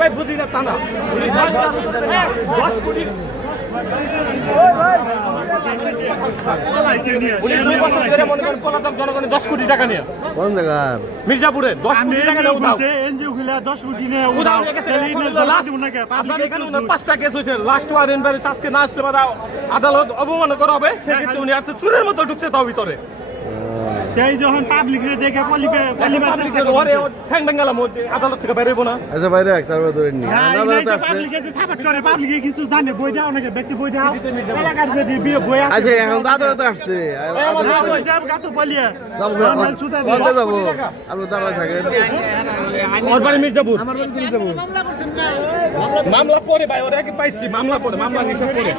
ভাই বুঝি না তা না 10 কোটি উনি 2 বছর ধরে মনে করেন পলাতক জনগণের 10 কোটি টাকা নিয়ে কোন জায়গা মির্জাপুরে 10 কোটি টাকা নিয়ে উঠাও এনজিও গুলা 10 কোটি নিয়ে উঠাও আপনার এখানে 5টা কেস হয়েছে লাস্ট ওয়ারেন্ট বারে আজকে না আসলে বাদা আদালত অবমাননা করা হবে সেক্ষেত্রে উনি আসছে চুরের মতো ঢুকছে তাও ভিতরে তাই যখন পাবলিক রে দেখে আদালত থেকে বেরোবো না আচ্ছা বাইরে তারপরে ধরে নি পাবলিকে যে সাপোর্ট করে পাবলিকে কিছু জানে বই দাও নাকি ব্যক্তি বই দাও এলাকার যদি বই আছে আচ্ছা এখন আদালত আসছে যাব কত বলিয়া যাব বন্ধ যাব আপনি দাঁড়ায় থাকেন ওর বাড়ি মির্জাপুর আমার বাড়ি মির্জাপুর মামলা করছেন না মামলা পরে ভাই ওরা কি পাইছি মামলা পরে মামলা নিতে পরে